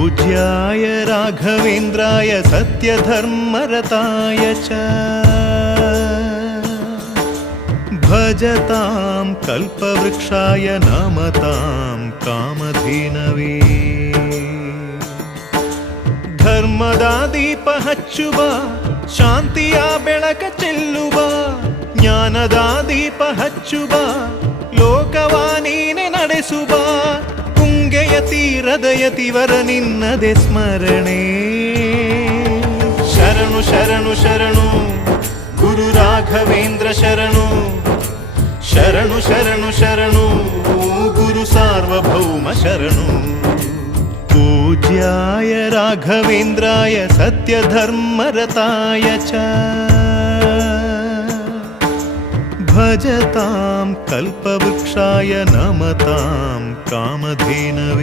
पूज्याय राघवेन्द्राय सत्यधर्मरताय च भजतां कल्पवृक्षाय नमतां कामधेनवे ಧರ್ಮದ ದೀಪ ಹಚ್ಚುವ ಶಾಂತಿಯ ಬೆಳಕ ಚೆಲ್ಲುವ ಜ್ಞಾನದ ದೀಪ ಹಚ್ಚುವ ಲೋಕವ ನೀನೆ ನಡೆಸುವ ತುಂಗೆಯ ತೀರದ ಯತಿವರ ನಿನ್ನದೆ ಸ್ಮರಣೆ ಶರಣು ಶರಣು ಶರಣು ಗುರು ರಾಘವೇಂದ್ರ ಶರಣು ಶರಣು ಶರಣು ಶರಣು ಗುರು ಸಾರ್ವಭೌಮ ಶರಣು पूज्याय राघवेन्द्राय सत्यधर्मरताय च भजतां कल्पवृक्षाय नमतां कामधेनवे।